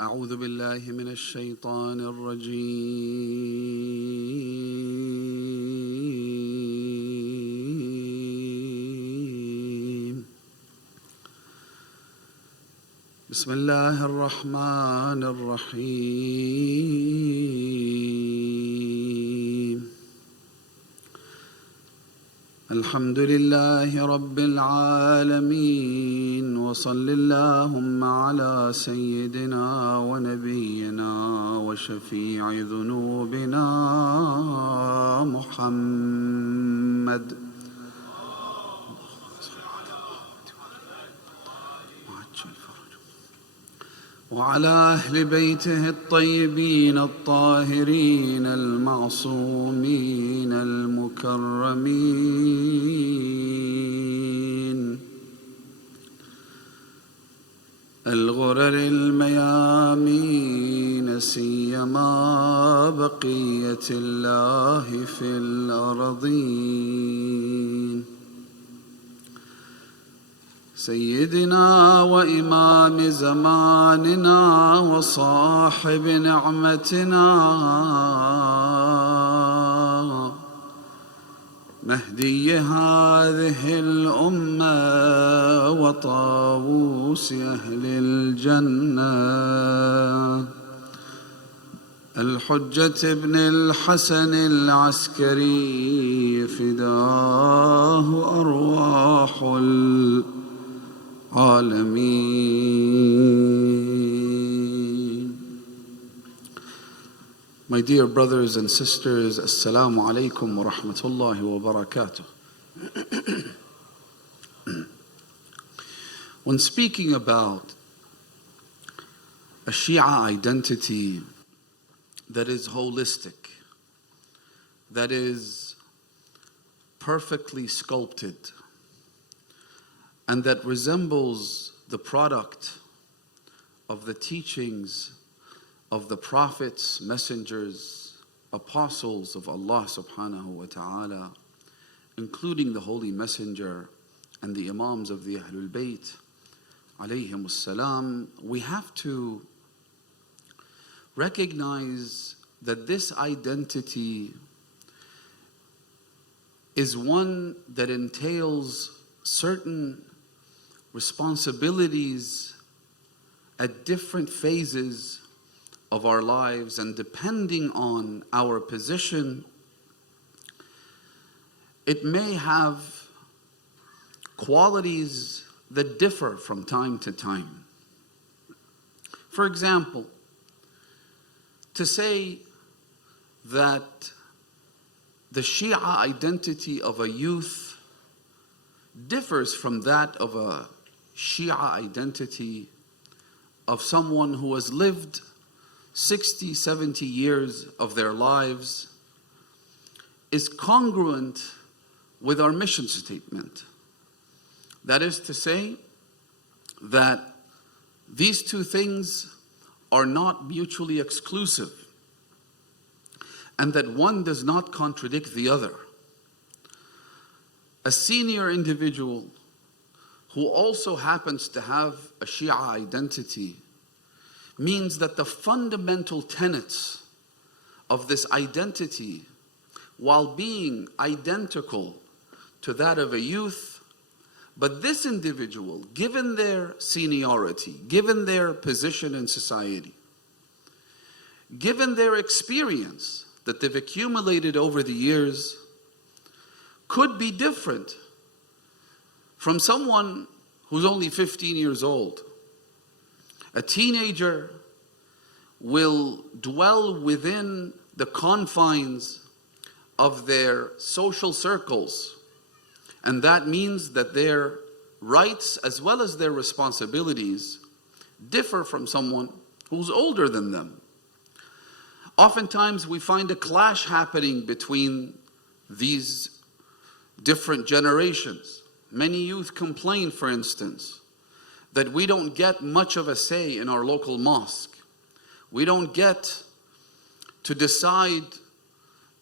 أعوذ بالله من الشيطان الرجيم. بسم الله الرحمن الرحيم. الحمد لله رب العالمين، وصل اللهم على سيدنا ونبينا وشفيع ذنوبنا محمد وعلى أهل بيته الطيبين الطاهرين المعصومين المكرمين الغرر الميامين، سيما بقية الله في الأرضين. سيدنا وإمام زماننا وصاحب نعمتنا مهدي هذه الأمة وطاووس أهل الجنة، الحجة ابن الحسن العسكري، فداه أرواح العالمين. My dear brothers and sisters, Assalamu alaikum wa rahmatullahi wa barakatuh. When speaking about a Shia identity that is holistic, that is perfectly sculpted, and that resembles the product of the teachings of the prophets, messengers, apostles of Allah subhanahu wa ta'ala, including the Holy Messenger and the Imams of the Ahlul Bayt, alayhimus salam, we have to recognize that this identity is one that entails certain responsibilities at different phases of our lives, and depending on our position, it may have qualities that differ from time to time. For example, to say that the Shia identity of a youth differs from that of a Shia identity of someone who has lived 60, 70 years of their lives is congruent with our mission statement. That is to say that these two things are not mutually exclusive, and that one does not contradict the other. A senior individual who also happens to have a Shia identity means that the fundamental tenets of this identity, while being identical to that of a youth, but this individual, given their seniority, given their position in society, given their experience that they've accumulated over the years, could be different from someone who's only 15 years old. A teenager will dwell within the confines of their social circles, and that means that their rights as well as their responsibilities differ from someone who's older than them. Oftentimes we find a clash happening between these different generations. Many youth complain, for instance, that we don't get much of a say in our local mosque. We don't get to decide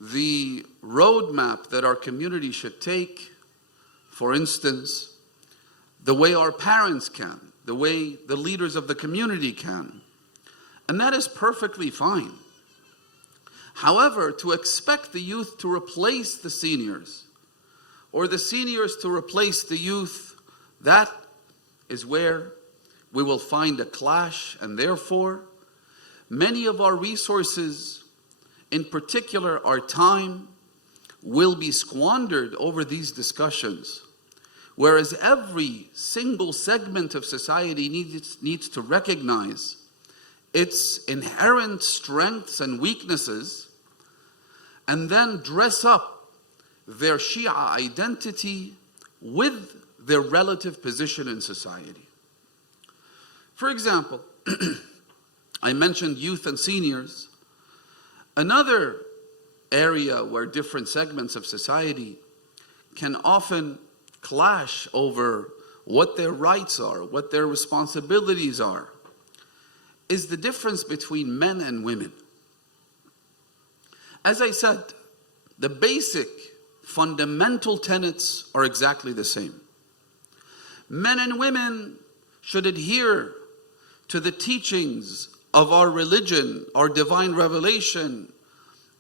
the roadmap that our community should take, for instance, the way our parents can, the way the leaders of the community can. And that is perfectly fine. However, to expect the youth to replace the seniors, or the seniors to replace the youth, that is where we will find a clash, and therefore, many of our resources, in particular our time, will be squandered over these discussions. Whereas every single segment of society needs to recognize its inherent strengths and weaknesses, and then dress up their Shia identity with their relative position in society. For example, I mentioned youth and seniors. Another area where different segments of society can often clash over what their rights are, what their responsibilities are, is the difference between men and women. As I said, the basic fundamental tenets are exactly the same. Men and women should adhere to the teachings of our religion, our divine revelation,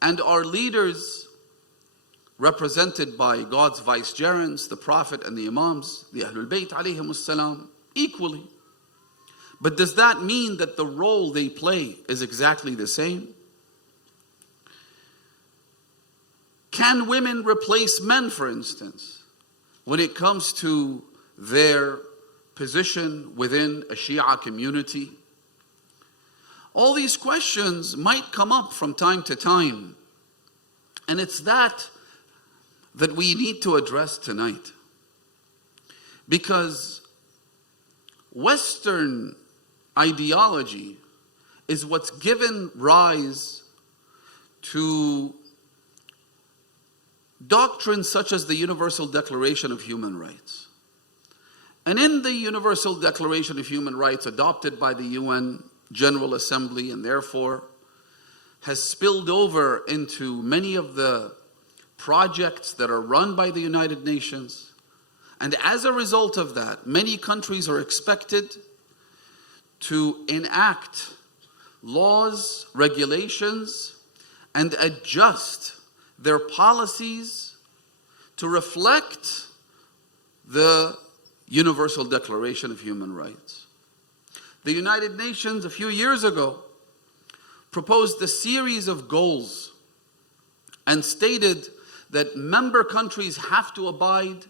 and our leaders, represented by God's vicegerents, the Prophet and the Imams, the Ahlul Bayt alayhimus salam, equally. But does that mean that the role they play is exactly the same? Can women replace men, for instance, when it comes to their position within a Shia community? All these questions might come up from time to time, and it's that we need to address tonight. Because Western ideology is what's given rise to doctrines such as the Universal Declaration of Human Rights. And in the Universal Declaration of Human Rights, adopted by the UN General Assembly, and therefore has spilled over into many of the projects that are run by the United Nations. And as a result of that, many countries are expected to enact laws, regulations, and adjust their policies to reflect the Universal Declaration of Human Rights. The United Nations, a few years ago, proposed a series of goals and stated that member countries have to abide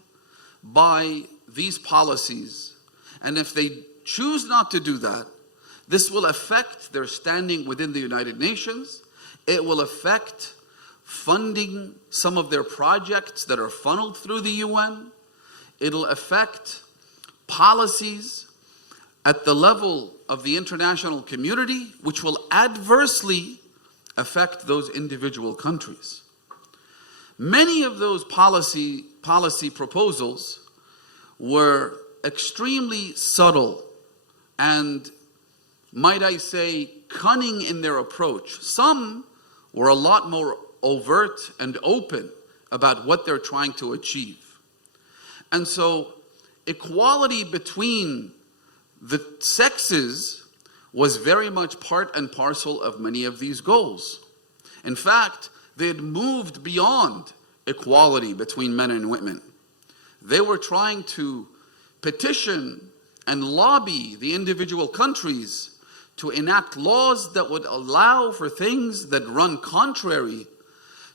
by these policies. And if they choose not to do that, this will affect their standing within the United Nations. It will affect funding some of their projects that are funneled through the UN. It'll affect policies at the level of the international community, which will adversely affect those individual countries. Many of those policy proposals were extremely subtle and, might I say, cunning in their approach. Some were a lot more overt and open about what they're trying to achieve. And so equality between the sexes was very much part and parcel of many of these goals. In fact, they had moved beyond equality between men and women. They were trying to petition and lobby the individual countries to enact laws that would allow for things that run contrary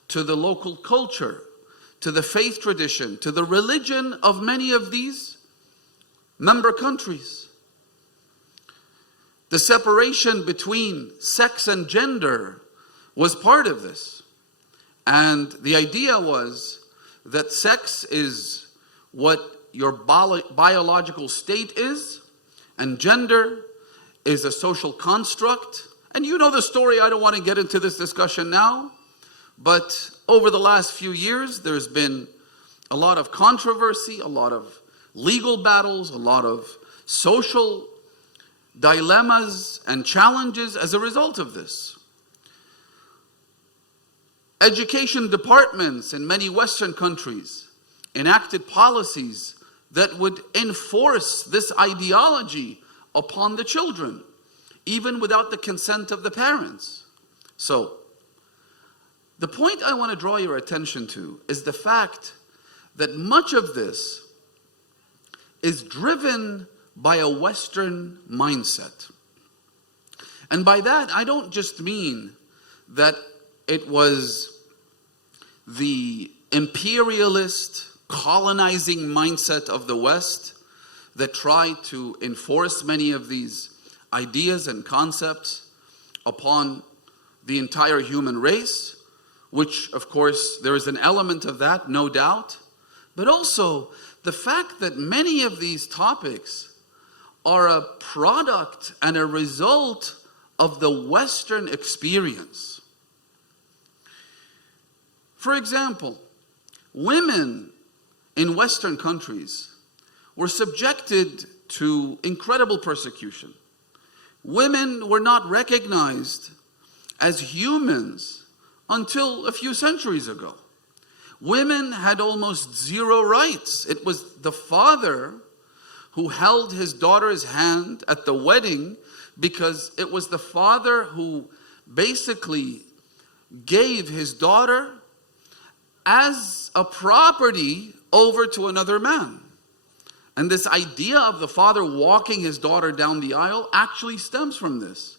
to the local culture, to the faith tradition, to the religion of many of these member countries. The separation between sex and gender was part of this. And the idea was that sex is what your biological state is, and gender is a social construct. And you know the story, I don't want to get into this discussion now, but over the last few years, there's been a lot of controversy, a lot of legal battles, a lot of social dilemmas and challenges as a result of this. Education departments in many Western countries enacted policies that would enforce this ideology upon the children. even without the consent of the parents. So, the point I want to draw your attention to is the fact that much of this is driven by a Western mindset. And by that, I don't just mean that it was the imperialist, colonizing mindset of the West that tried to enforce many of these ideas and concepts upon the entire human race, which, of course, there is an element of that, no doubt, but also the fact that many of these topics are a product and a result of the Western experience. For example, women in Western countries were subjected to incredible persecution. Women were not recognized as humans until a few centuries ago. Women had almost zero rights. It was the father who held his daughter's hand at the wedding, because it was the father who basically gave his daughter as a property over to another man. And this idea of the father walking his daughter down the aisle actually stems from this.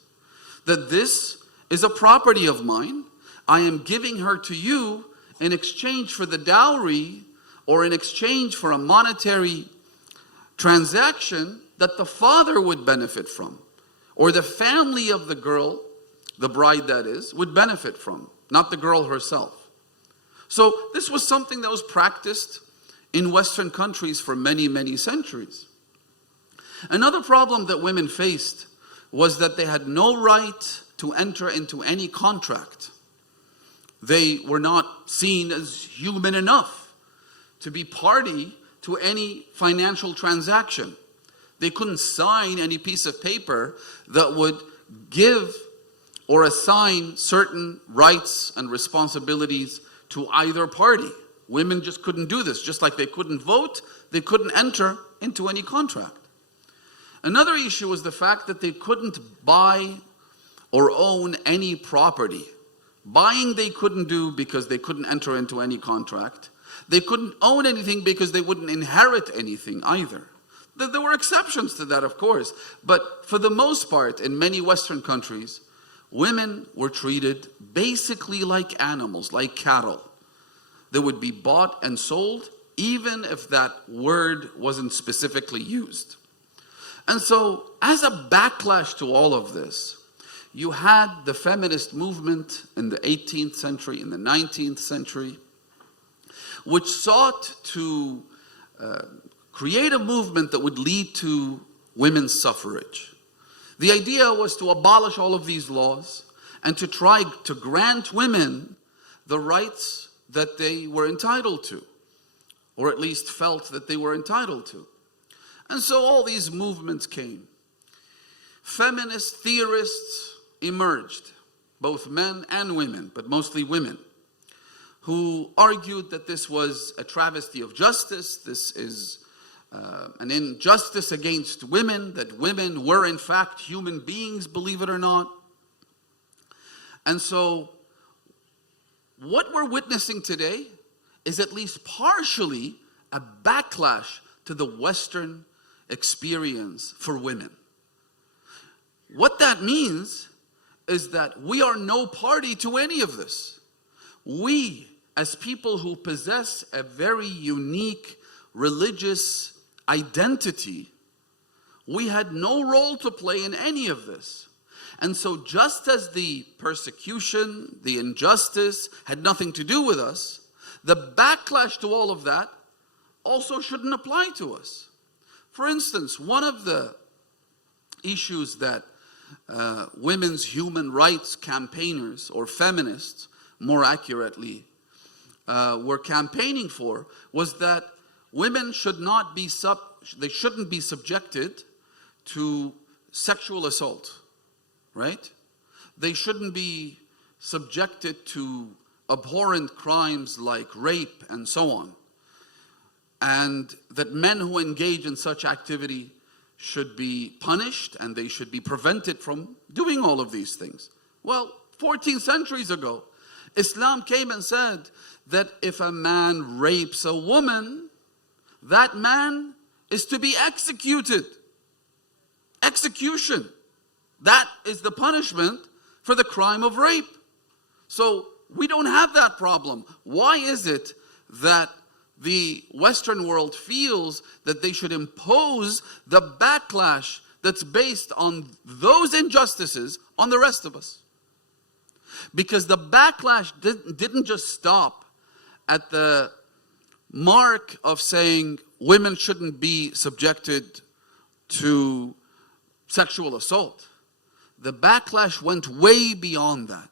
That this is a property of mine. I am giving her to you in exchange for the dowry, or in exchange for a monetary transaction that the father would benefit from, or the family of the girl, the bride that is, would benefit from, not the girl herself. So this was something that was practiced in Western countries for many, many centuries. Another problem that women faced was that they had no right to enter into any contract. They were not seen as human enough to be party to any financial transaction. They couldn't sign any piece of paper that would give or assign certain rights and responsibilities to either party. Women just couldn't do this. Just like they couldn't vote, they couldn't enter into any contract. Another issue was the fact that they couldn't buy or own any property. Buying they couldn't do because they couldn't enter into any contract. They couldn't own anything because they wouldn't inherit anything either. There were exceptions to that, of course, but for the most part, in many Western countries, women were treated basically like animals, like cattle. They would be bought and sold, even if that word wasn't specifically used. And so, as a backlash to all of this, you had the feminist movement in the 18th century, in the 19th century, which sought to create a movement that would lead to women's suffrage. The idea was to abolish all of these laws and to try to grant women the rights that they were entitled to, or at least felt that they were entitled to. And so all these movements came. Feminist theorists emerged, both men and women, but mostly women, who argued that this was a travesty of justice, this is an injustice against women, that women were in fact human beings, believe it or not. And so what we're witnessing today is at least partially a backlash to the Western experience for women. What that means is that we are no party to any of this. We, as people who possess a very unique religious identity, we had no role to play in any of this. And so just as the persecution, the injustice had nothing to do with us, the backlash to all of that also shouldn't apply to us. For instance, one of the issues that women's human rights campaigners, or feminists more accurately, were campaigning for was that women shouldn't be subjected to sexual assault, right? They shouldn't be subjected to abhorrent crimes like rape and so on. And that men who engage in such activity should be punished and they should be prevented from doing all of these things. Well, 14 centuries ago, Islam came and said that if a man rapes a woman, that man is to be executed. Execution. That is the punishment for the crime of rape. So we don't have that problem. Why is it that the Western world feels that they should impose the backlash that's based on those injustices on the rest of us? Because the backlash didn't just stop at the mark of saying women shouldn't be subjected to sexual assault. The backlash went way beyond that.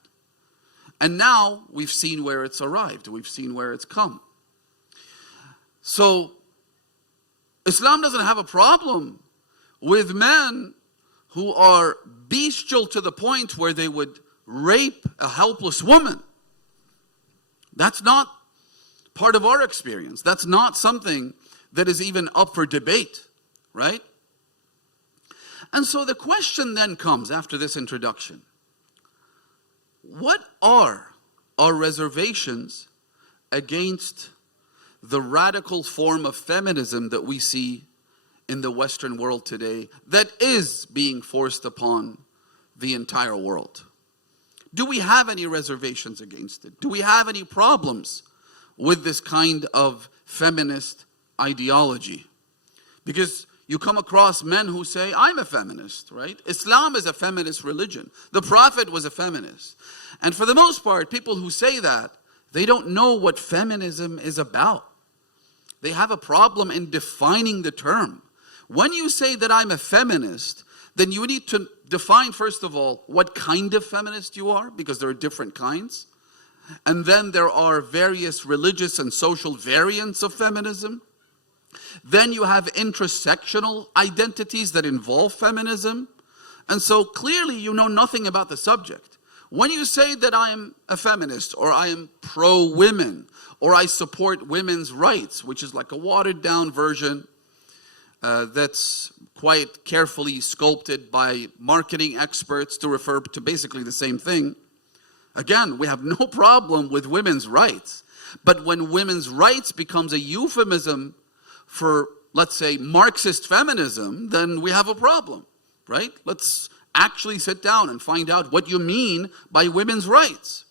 And now we've seen where it's arrived. We've seen where it's come. So Islam doesn't have a problem with men who are bestial to the point where they would rape a helpless woman. That's not part of our experience. That's not something that is even up for debate, right? And so the question then comes after this introduction. What are our reservations against the radical form of feminism that we see in the Western world today that is being forced upon the entire world? Do we have any reservations against it? Do we have any problems with this kind of feminist ideology? Because you come across men who say, I'm a feminist, right? Islam is a feminist religion. The Prophet was a feminist. And for the most part, people who say that, they don't know what feminism is about. They have a problem in defining the term. When you say that I'm a feminist, then you need to define, first of all, what kind of feminist you are, because there are different kinds. And then there are various religious and social variants of feminism. Then you have intersectional identities that involve feminism. And so clearly you know nothing about the subject. When you say that I am a feminist, or I am pro-women, or I support women's rights, which is like a watered down version that's quite carefully sculpted by marketing experts to refer to basically the same thing. Again, we have no problem with women's rights. But when women's rights becomes a euphemism for, let's say, Marxist feminism, then we have a problem, right? Let's actually sit down and find out what you mean by women's rights.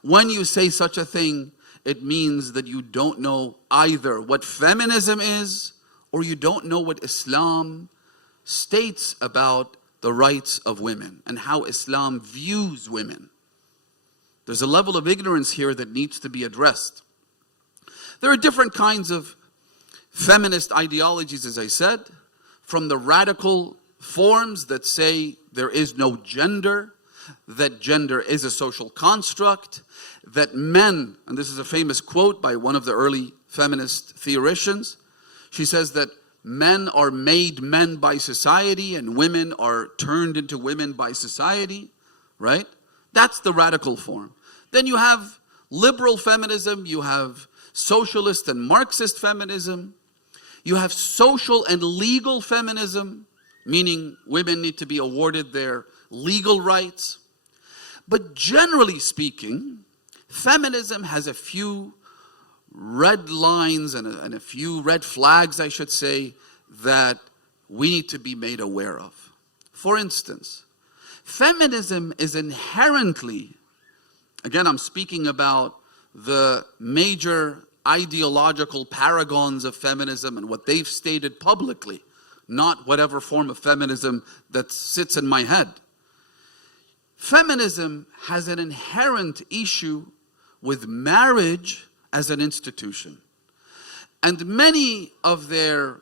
When you say such a thing, it means that you don't know either what feminism is, or you don't know what Islam states about the rights of women and how Islam views women. There's a level of ignorance here that needs to be addressed. There are different kinds of feminist ideologies, as I said, from the radical forms that say there is no gender, that gender is a social construct, that men, and this is a famous quote by one of the early feminist theoricians, she says that men are made men by society and women are turned into women by society, right? That's the radical form. Then you have liberal feminism, you have socialist and Marxist feminism, you have social and legal feminism, meaning women need to be awarded their legal rights. But generally speaking, feminism has a few red lines and a few red flags, I should say, that we need to be made aware of. For instance, feminism is inherently, again, I'm speaking about the major ideological paragons of feminism and what they've stated publicly, not whatever form of feminism that sits in my head. Feminism has an inherent issue with marriage as an institution. And many of their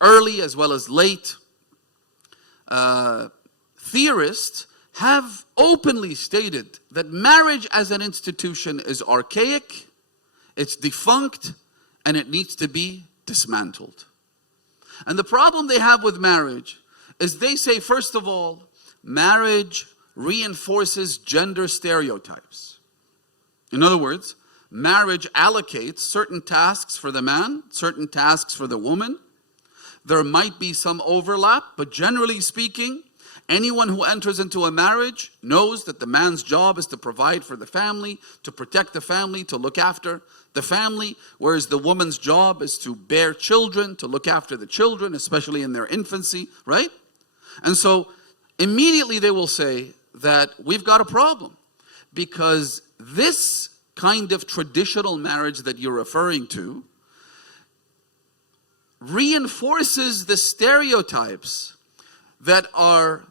early as well as late theorists have openly stated that marriage as an institution is archaic, it's defunct, and it needs to be dismantled. And the problem they have with marriage is they say, first of all, marriage reinforces gender stereotypes. In other words, marriage allocates certain tasks for the man, certain tasks for the woman. There might be some overlap, but generally speaking, anyone who enters into a marriage knows that the man's job is to provide for the family, to protect the family, to look after the family, whereas the woman's job is to bear children, to look after the children, especially in their infancy, right? And so immediately they will say that we've got a problem, because this kind of traditional marriage that you're referring to reinforces the stereotypes that are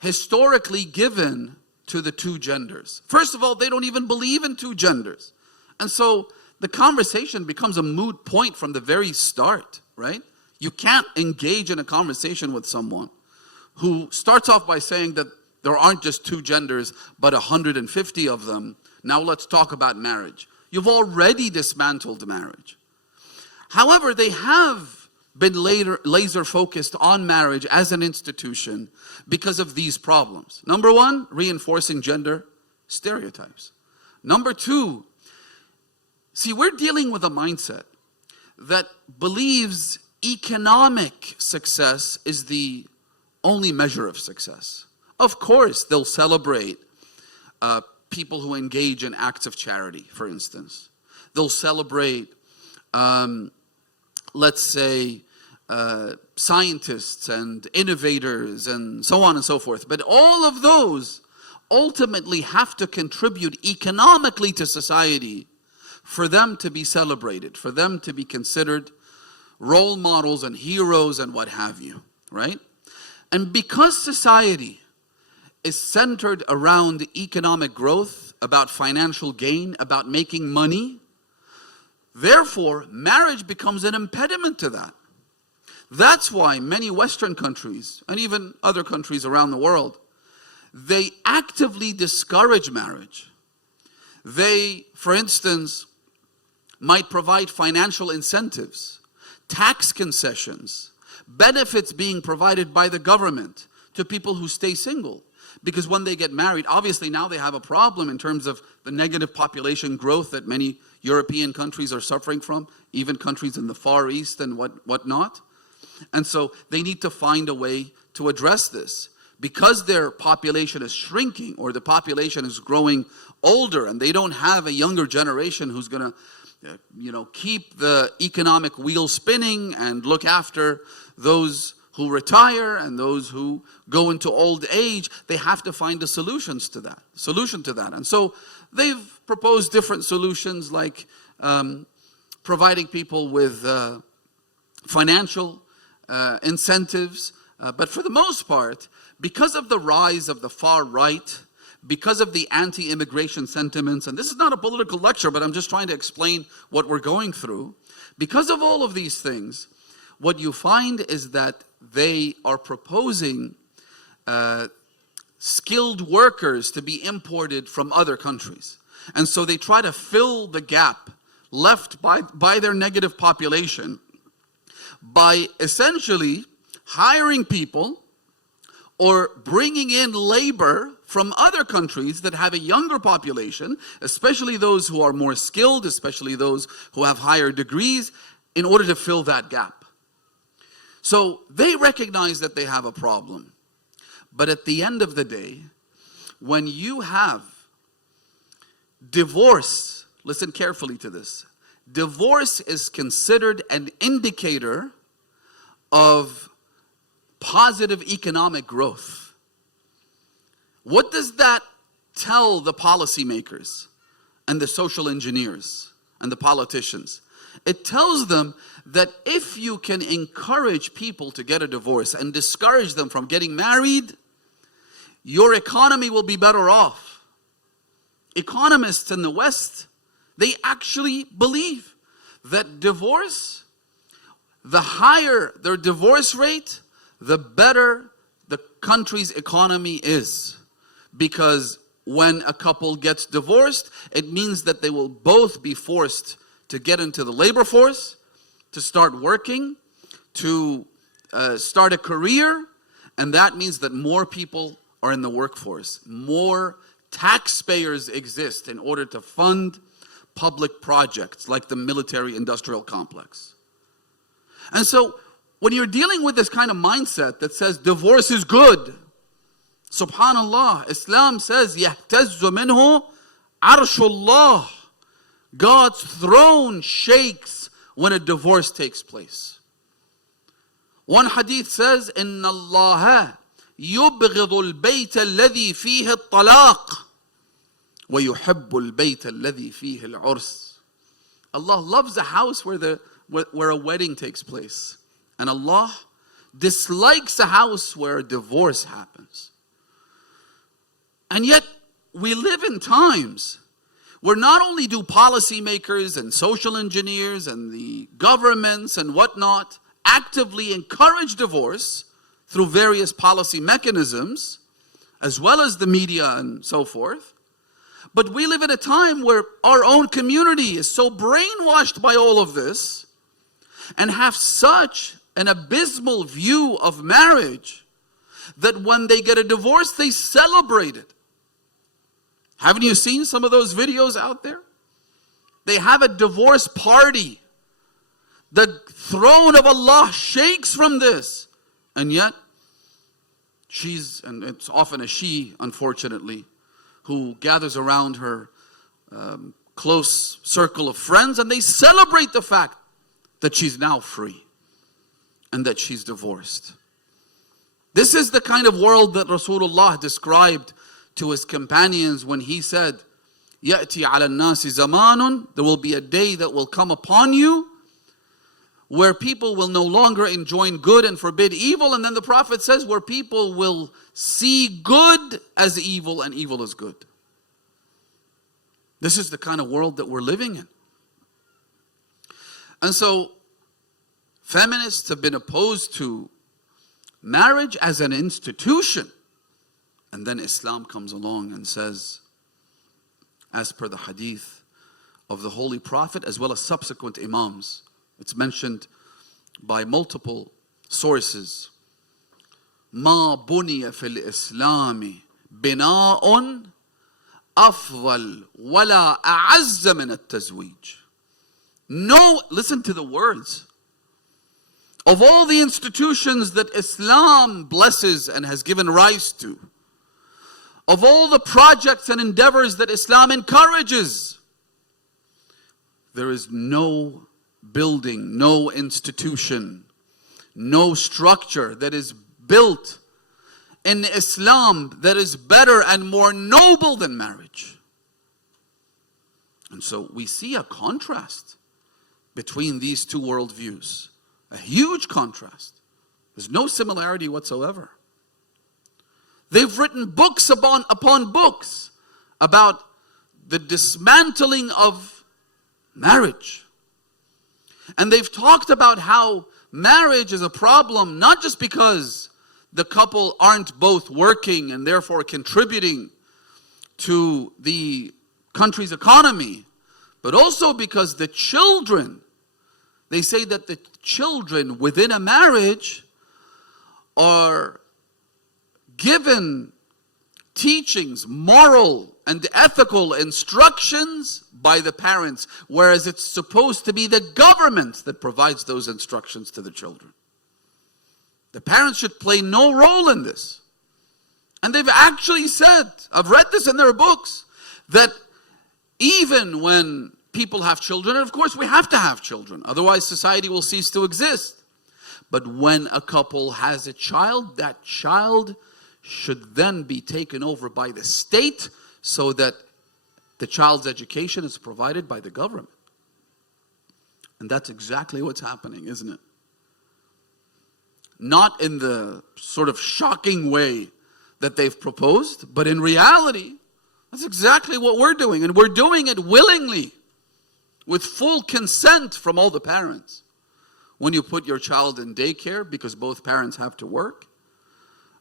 historically given to the two genders. First of all, they don't even believe in two genders. And so the conversation becomes a moot point from the very start, right? You can't engage in a conversation with someone who starts off by saying that there aren't just two genders, but 150 of them. Now let's talk about marriage. You've already dismantled marriage. However, they have been laser focused on marriage as an institution because of these problems. Number one, reinforcing gender stereotypes. Number two, see, we're dealing with a mindset that believes economic success is the only measure of success. Of course, they'll celebrate people who engage in acts of charity, for instance. They'll celebrate let's say, scientists and innovators and so on and so forth. But all of those ultimately have to contribute economically to society for them to be celebrated, for them to be considered role models and heroes and what have you, right? And because society is centered around economic growth, about financial gain, about making money, therefore, marriage becomes an impediment to that. That's why many Western countries, and even other countries around the world, they actively discourage marriage. They, for instance, might provide financial incentives, tax concessions, benefits being provided by the government to people who stay single. Because when they get married, obviously now they have a problem in terms of the negative population growth that many European countries are suffering from, even countries in the Far East and whatnot. And so they need to find a way to address this. Because their population is shrinking, or the population is growing older, and they don't have a younger generation who's going to keep the economic wheel spinning and look after those who retire and those who go into old age, they have to find a solution to that. And so they've proposed different solutions, like providing people with financial incentives. But for the most part, because of the rise of the far right, because of the anti-immigration sentiments, and this is not a political lecture, but I'm just trying to explain what we're going through. Because of all of these things, what you find is that they are proposing skilled workers to be imported from other countries. And so they try to fill the gap left by their negative population by essentially hiring people or bringing in labor from other countries that have a younger population, especially those who are more skilled, especially those who have higher degrees, in order to fill that gap. So they recognize that they have a problem. But at the end of the day, when you have divorce, listen carefully to this, divorce is considered an indicator of positive economic growth. What does that tell the policymakers and the social engineers and the politicians? It tells them that if you can encourage people to get a divorce and discourage them from getting married, your economy will be better off. Economists in the West, they actually believe that divorce, the higher their divorce rate, the better the country's economy is. Because when a couple gets divorced, it means that they will both be forced to get into the labor force, to start working, to start a career, and that means that more people are in the workforce. More taxpayers exist in order to fund public projects like the military-industrial complex. And so when you're dealing with this kind of mindset that says divorce is good, subhanallah, Islam says, يَهْتَزُّ مِنْهُ عَرْشُ اللَّهِ. God's throne shakes when a divorce takes place. One hadith says, إِنَّ اللَّهَ يُبْغِضُ الْبَيْتَ الَّذِي فِيهِ الطَّلَاقِ وَيُحِبُّ الْبَيْتَ الَّذِي فِيهِ الْعُرْسِ. Allah loves a house where a wedding takes place. And Allah dislikes a house where a divorce happens. And yet, we live in times where not only do policymakers and social engineers and the governments and whatnot actively encourage divorce through various policy mechanisms, as well as the media and so forth, but we live in a time where our own community is so brainwashed by all of this and have such an abysmal view of marriage that when they get a divorce, they celebrate it. Haven't you seen some of those videos out there? They have a divorce party. The throne of Allah shakes from this. And yet, and it's often a she, unfortunately, who gathers around her close circle of friends, and they celebrate the fact that she's now free and that she's divorced. This is the kind of world that Rasulullah described to his companions when he said, يَأْتِي عَلَى النَّاسِ زَمَانٌ. There will be a day that will come upon you where people will no longer enjoin good and forbid evil. And then the Prophet says, where people will see good as evil and evil as good. This is the kind of world that we're living in. And so, feminists have been opposed to marriage as an institution. And then Islam comes along and says, as per the hadith of the Holy Prophet, as well as subsequent Imams, it's mentioned by multiple sources, مَا بُنِيَ فِي الْإِسْلَامِ بِنَاءٌ أَفْضَلْ وَلَا أَعَزَّ مِنَ التَّزْوِيجِ. No, listen to the words. Of all the institutions that Islam blesses and has given rise to, of all the projects and endeavors that Islam encourages, there is no building, no institution, no structure that is built in Islam that is better and more noble than marriage. And so we see a contrast between these two worldviews. A huge contrast. There's no similarity whatsoever. They've written books upon books about the dismantling of marriage. And they've talked about how marriage is a problem not just because the couple aren't both working and therefore contributing to the country's economy, but also because the children, they say that the children within a marriage are given teachings, moral and ethical instructions by the parents, whereas it's supposed to be the government that provides those instructions to the children. The parents should play no role in this. And they've actually said, I've read this in their books, that even when people have children, and of course we have to have children, otherwise society will cease to exist. But when a couple has a child, that child should then be taken over by the state so that the child's education is provided by the government. And that's exactly what's happening, isn't it? Not in the sort of shocking way that they've proposed, but in reality, that's exactly what we're doing. And we're doing it willingly, with full consent from all the parents. When you put your child in daycare because both parents have to work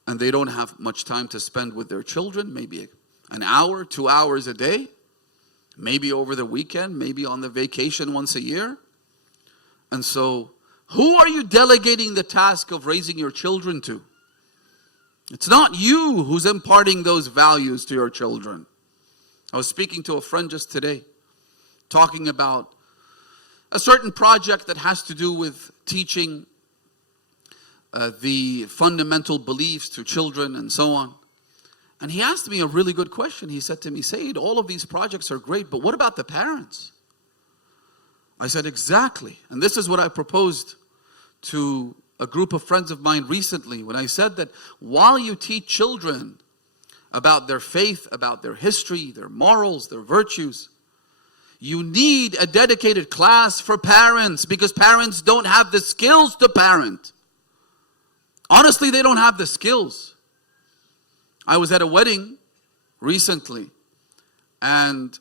and they don't have much time to spend with their children, maybe an hour, 2 hours a day, maybe over the weekend, maybe on the vacation once a year. And so, who are you delegating the task of raising your children to? It's not you who's imparting those values to your children. I was speaking to a friend just today, talking about a certain project that has to do with teaching the fundamental beliefs to children and so on. And he asked me a really good question. He said to me, Sayyid, all of these projects are great, but what about the parents? I said, exactly. And this is what I proposed to a group of friends of mine recently, when I said that while you teach children about their faith, about their history, their morals, their virtues, you need a dedicated class for parents, because parents don't have the skills to parent. Honestly, they don't have the skills. I was at a wedding recently, and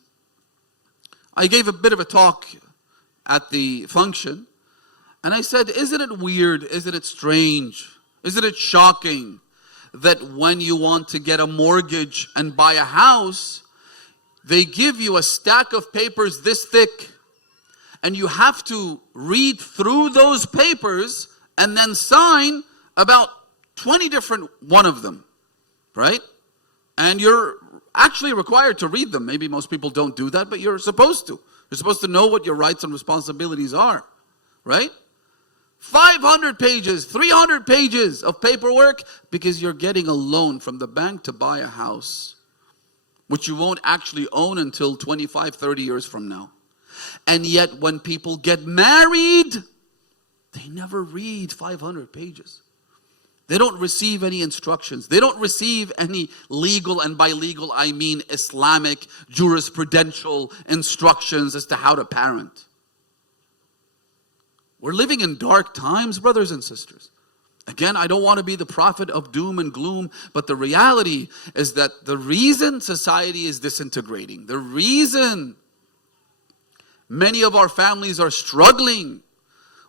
I gave a bit of a talk at the function, and I said, isn't it weird, isn't it strange, isn't it shocking that when you want to get a mortgage and buy a house, they give you a stack of papers this thick, and you have to read through those papers and then sign about 20 different one of them, right? And you're actually required to read them. Maybe most people don't do that, but you're supposed to. You're supposed to know what your rights and responsibilities are, right? 500 pages, 300 pages of paperwork because you're getting a loan from the bank to buy a house, which you won't actually own until 25, 30 years from now. And yet when people get married, they never read 500 pages. They don't receive any instructions. They don't receive any legal, and by legal I mean Islamic jurisprudential instructions as to how to parent. We're living in dark times, brothers and sisters. Again, I don't want to be the prophet of doom and gloom, but the reality is that the reason society is disintegrating, the reason many of our families are struggling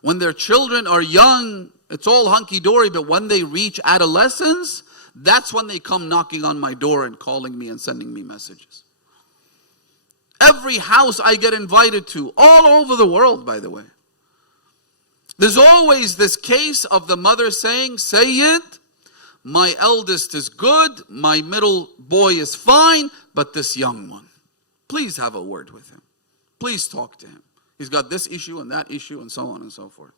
when their children are young, it's all hunky-dory, but when they reach adolescence, that's when they come knocking on my door and calling me and sending me messages. Every house I get invited to, all over the world, by the way, there's always this case of the mother saying, Sayyid, my eldest is good, my middle boy is fine, but this young one, please have a word with him. Please talk to him. He's got this issue and that issue and so on and so forth.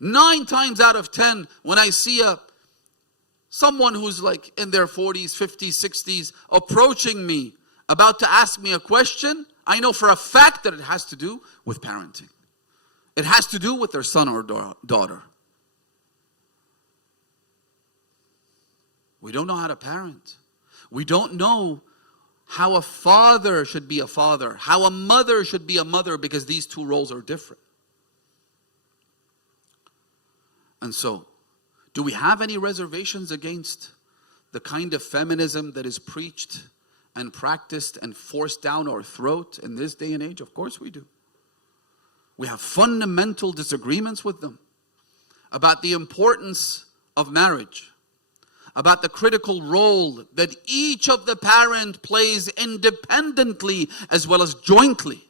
9 times out of 10, when I see someone who's like in their 40s, 50s, 60s, approaching me, about to ask me a question, I know for a fact that it has to do with parenting. It has to do with their son or daughter. We don't know how to parent. We don't know how a father should be a father, how a mother should be a mother, because these two roles are different. And so, do we have any reservations against the kind of feminism that is preached and practiced and forced down our throat in this day and age? Of course we do. We have fundamental disagreements with them about the importance of marriage, about the critical role that each of the parent plays independently as well as jointly.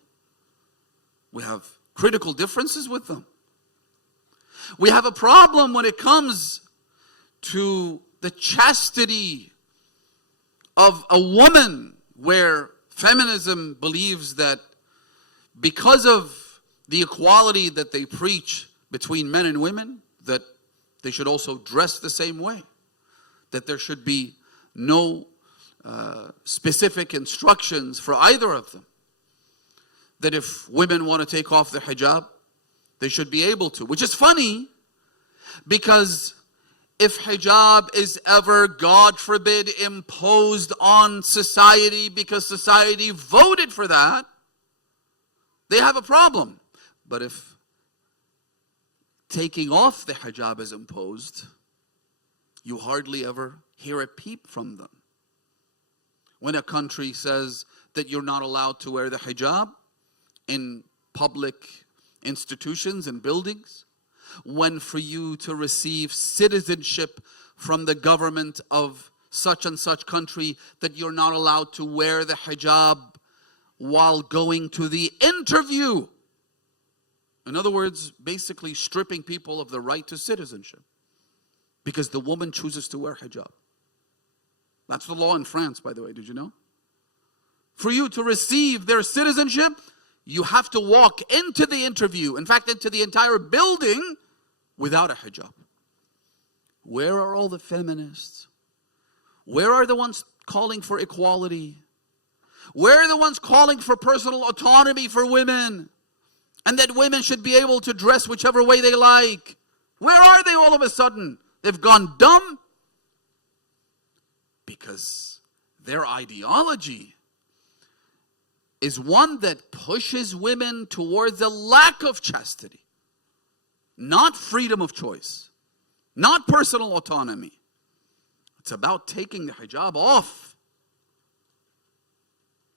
We have critical differences with them. We have a problem when it comes to the chastity of a woman, where feminism believes that because of the equality that they preach between men and women, that they should also dress the same way, that there should be no specific instructions for either of them, that if women want to take off their hijab, they should be able to. Which is funny, because if hijab is ever, God forbid, imposed on society because society voted for that, they have a problem. But if taking off the hijab is imposed, you hardly ever hear a peep from them. When a country says that you're not allowed to wear the hijab in public institutions and buildings, when for you to receive citizenship from the government of such and such country, that you're not allowed to wear the hijab while going to the interview. In other words, basically stripping people of the right to citizenship because the woman chooses to wear hijab. That's the law in France, by the way. Did you know? For you to receive their citizenship, you have to walk into the interview, in fact, into the entire building, without a hijab. Where are all the feminists? Where are the ones calling for equality? Where are the ones calling for personal autonomy for women? And that women should be able to dress whichever way they like. Where are they all of a sudden? They've gone dumb? Because their ideology is one that pushes women towards a lack of chastity. Not freedom of choice. Not personal autonomy. It's about taking the hijab off.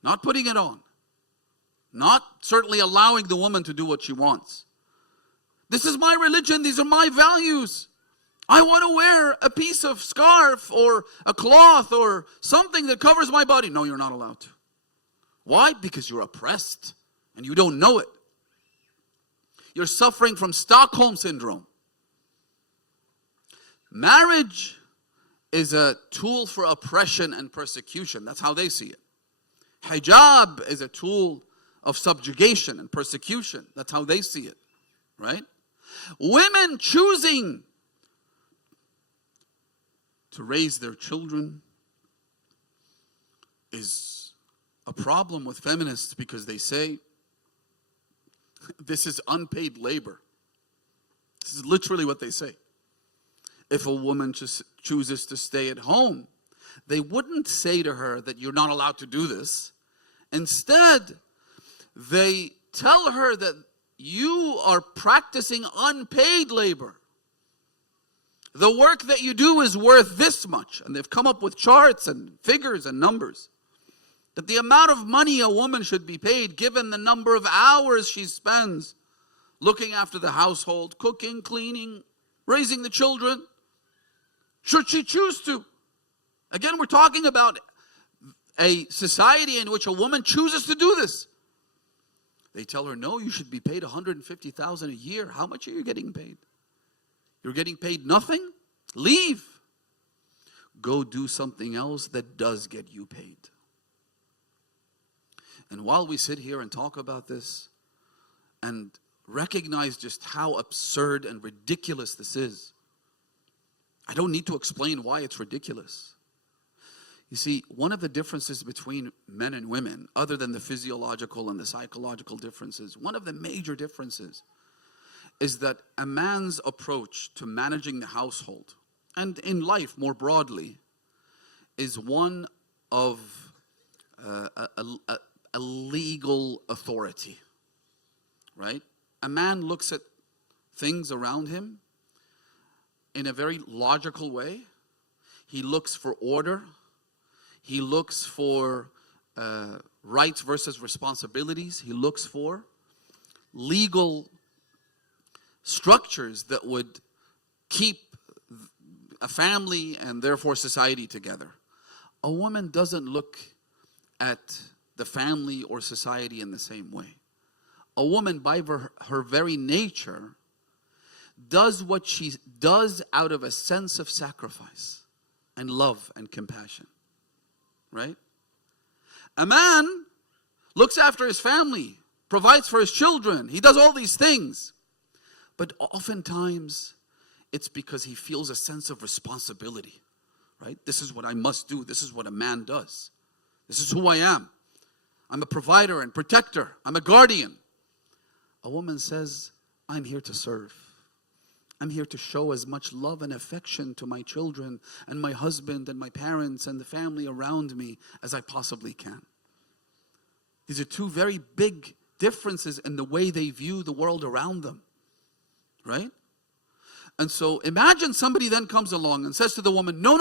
Not putting it on. Not certainly allowing the woman to do what she wants. This is my religion. These are my values. I want to wear a piece of scarf or a cloth or something that covers my body. No, you're not allowed to. Why? Because you're oppressed and you don't know it. You're suffering from Stockholm Syndrome. Marriage is a tool for oppression and persecution. That's how they see it. Hijab is a tool of subjugation and persecution. That's how they see it, right? Women choosing to raise their children is a problem with feminists because they say this is unpaid labor. This is literally what they say. If a woman just chooses to stay at home, they wouldn't say to her that you're not allowed to do this. Instead, they tell her that you are practicing unpaid labor. The work that you do is worth this much. And they've come up with charts and figures and numbers. That the amount of money a woman should be paid, given the number of hours she spends looking after the household, cooking, cleaning, raising the children, should she choose to. Again, we're talking about a society in which a woman chooses to do this. They tell her, no, you should be paid $150,000 a year. How much are you getting paid? You're getting paid nothing? Leave. Go do something else that does get you paid. And while we sit here and talk about this and recognize just how absurd and ridiculous this is, I don't need to explain why it's ridiculous. You see, one of the differences between men and women, other than the physiological and the psychological differences, one of the major differences is that a man's approach to managing the household and in life more broadly is one of a legal authority, right? A man looks at things around him in a very logical way. He looks for order. He looks for rights versus responsibilities. He looks for legal structures that would keep a family and therefore society together. A woman doesn't look at the family or society in the same way. A woman, by her very nature, does what she does out of a sense of sacrifice and love and compassion. Right? A man looks after his family, provides for his children. He does all these things. But oftentimes, it's because he feels a sense of responsibility. Right? This is what I must do. This is what a man does. This is who I am. I'm a provider and protector. I'm a guardian. A woman says, I'm here to serve. I'm here to show as much love and affection to my children and my husband and my parents and the family around me as I possibly can. These are two very big differences in the way they view the world around them. Right? And so imagine somebody then comes along and says to the woman, no,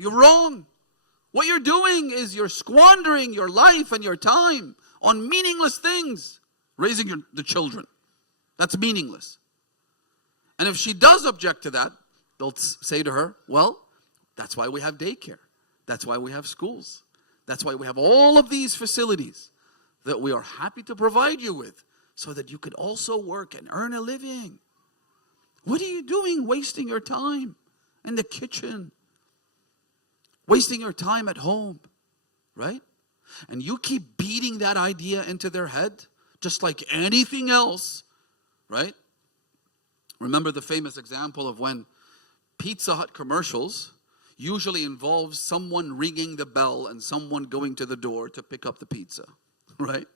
you're wrong. What you're doing is you're squandering your life and your time on meaningless things. Raising the children. That's meaningless. And if she does object to that, they'll say to her, well, that's why we have daycare. That's why we have schools. That's why we have all of these facilities that we are happy to provide you with so that you could also work and earn a living. What are you doing wasting your time in the kitchen? Wasting your time at home, right? And you keep beating that idea into their head, just like anything else, right? Remember the famous example of when Pizza Hut commercials usually involves someone ringing the bell and someone going to the door to pick up the pizza, right?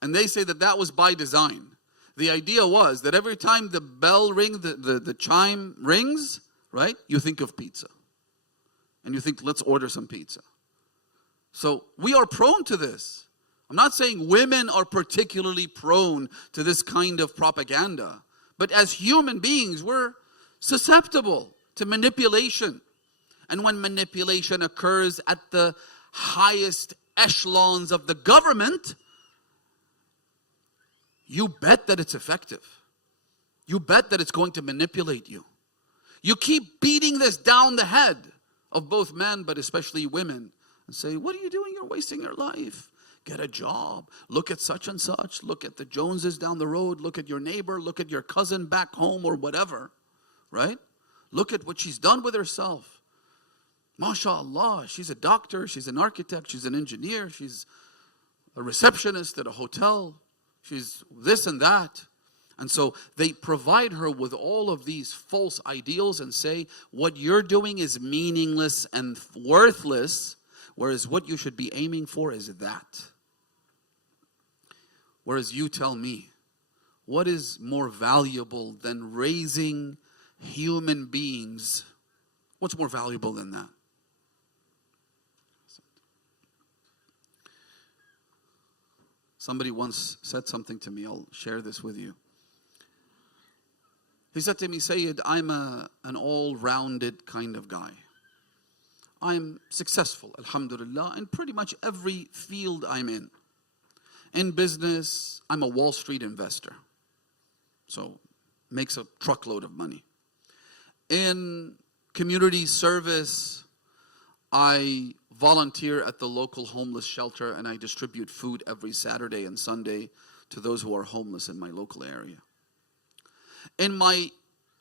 And they say that that was by design. The idea was that every time the bell ring, the chime rings, right, you think of pizza. And you think, let's order some pizza. So we are prone to this. I'm not saying women are particularly prone to this kind of propaganda. But as human beings, we're susceptible to manipulation. And when manipulation occurs at the highest echelons of the government, you bet that it's effective. You bet that it's going to manipulate you. You keep beating this down the head of both men, but especially women, and say, what are you doing? You're wasting your life. Get a job. Look at such and such. Look at the Joneses down the road. Look at your neighbor. Look at your cousin back home or whatever, right? Look at what she's done with herself. MashaAllah, she's a doctor, she's an architect, she's an engineer, she's a receptionist at a hotel, she's this and that. And so they provide her with all of these false ideals and say, what you're doing is meaningless and worthless, whereas what you should be aiming for is that. Whereas you tell me, what is more valuable than raising human beings? What's more valuable than that? Somebody once said something to me, I'll share this with you. He said to me, Sayyid, I'm an all-rounded kind of guy. I'm successful, alhamdulillah, in pretty much every field I'm in. In business, I'm a Wall Street investor. So, makes a truckload of money. In community service, I volunteer at the local homeless shelter and I distribute food every Saturday and Sunday to those who are homeless in my local area. In my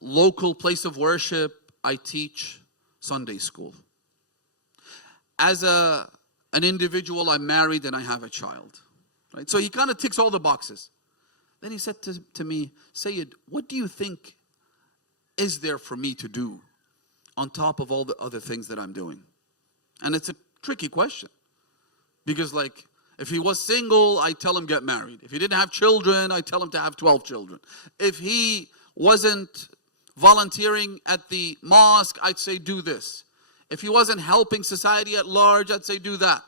local place of worship, I teach Sunday school. As an individual, I'm married and I have a child. Right? So he kind of ticks all the boxes. Then he said to me, Sayyid, what do you think is there for me to do on top of all the other things that I'm doing? And it's a tricky question. Because like, if he was single, I tell him get married. If he didn't have children, I tell him to have 12 children. If he wasn't volunteering at the mosque, I'd say do this. If he wasn't helping society at large, I'd say do that.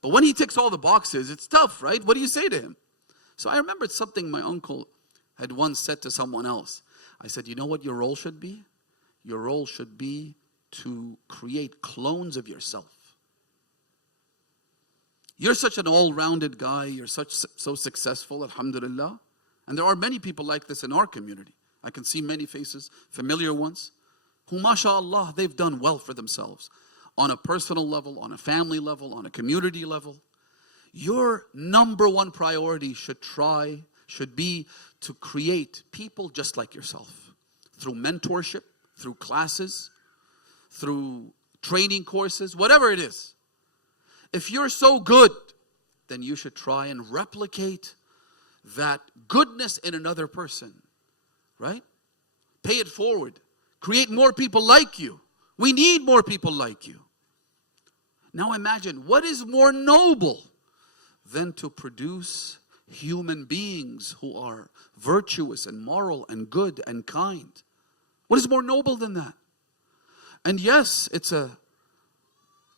But when he ticks all the boxes, it's tough, right? What do you say to him? So I remembered something my uncle had once said to someone else. I said, you know what your role should be? Your role should be to create clones of yourself. You're such an all-rounded guy. You're so successful, alhamdulillah. And there are many people like this in our community. I can see many faces, familiar ones, who, mashallah, they've done well for themselves. On a personal level, on a family level, on a community level. Your number one priority should be to create people just like yourself. Through mentorship, through classes, through training courses, whatever it is. If you're so good, then you should try and replicate that goodness in another person, right? Pay it forward. Create more people like you. We need more people like you. Now imagine, what is more noble than to produce human beings who are virtuous and moral and good and kind? What is more noble than that? And yes, it's a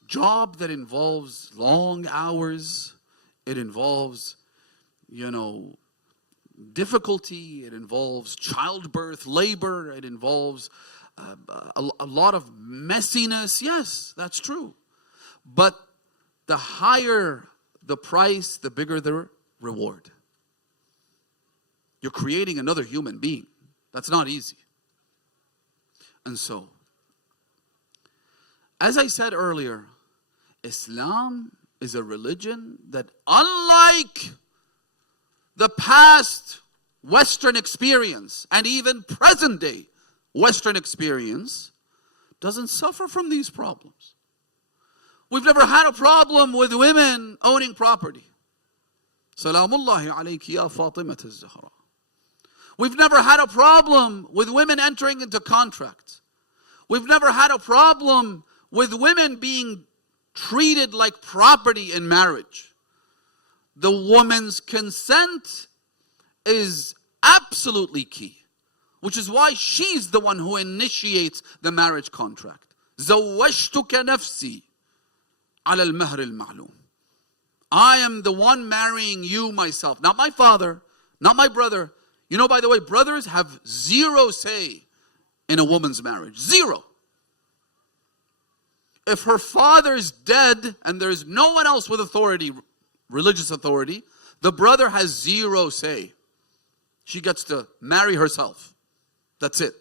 job that involves long hours. It involves, difficulty. It involves childbirth, labor. It involves a lot of messiness. Yes, that's true. But the higher the price, the bigger the reward. You're creating another human being. That's not easy. And so, as I said earlier, Islam is a religion that, unlike the past Western experience and even present day Western experience, doesn't suffer from these problems. We've never had a problem with women owning property. Salamullahi alayki ya Fatimat az-Zahra. We've never had a problem with women entering into contracts. We've never had a problem with women being treated like property in marriage. The woman's consent is absolutely key, which is why she's the one who initiates the marriage contract. زوجتك نفسي على المهر المعلوم. I am the one marrying you myself, not my father, not my brother. You know, by the way, brothers have zero say in a woman's marriage. Zero. If her father is dead and there's no one else with authority, religious authority, the brother has zero say. She gets to marry herself. That's it.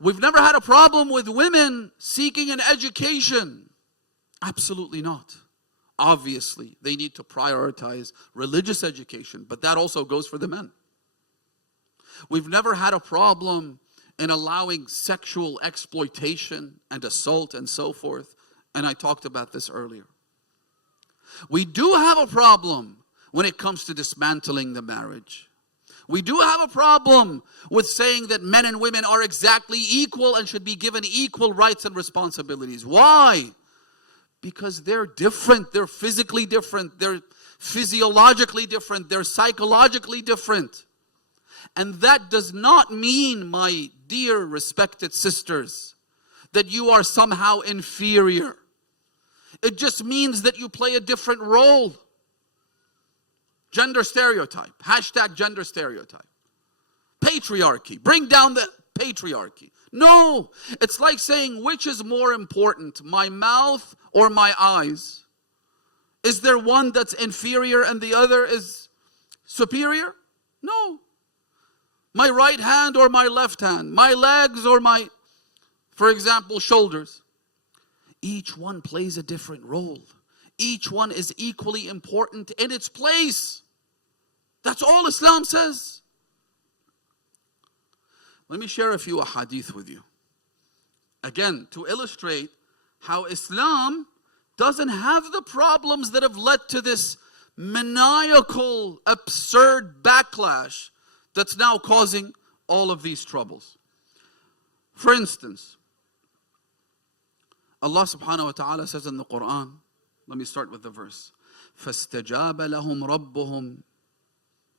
We've never had a problem with women seeking an education. Absolutely not. Obviously, they need to prioritize religious education, but that also goes for the men. We've never had a problem in allowing sexual exploitation and assault and so forth, and I talked about this earlier. We do have a problem when it comes to dismantling the marriage. We do have a problem with saying that men and women are exactly equal and should be given equal rights and responsibilities. Why? Because they're different. They're physically different. They're physiologically different. They're psychologically different. And that does not mean, my dear respected sisters, that you are somehow inferior. It just means that you play a different role. Gender stereotype. Hashtag gender stereotype. Patriarchy. Bring down the patriarchy. No. It's like saying, which is more important, my mouth or my eyes? Is there one that's inferior and the other is superior? No. My right hand or my left hand? My legs or my, for example, shoulders? Each one plays a different role. Each one is equally important in its place. That's all Islam says. Let me share a few ahadith with you. Again, to illustrate how Islam doesn't have the problems that have led to this maniacal, absurd backlash that's now causing all of these troubles. For instance, Allah subhanahu wa ta'ala says in the Quran, let me start with the verse. فَاسْتَجَابَ لَهُمْ رَبُّهُمْ.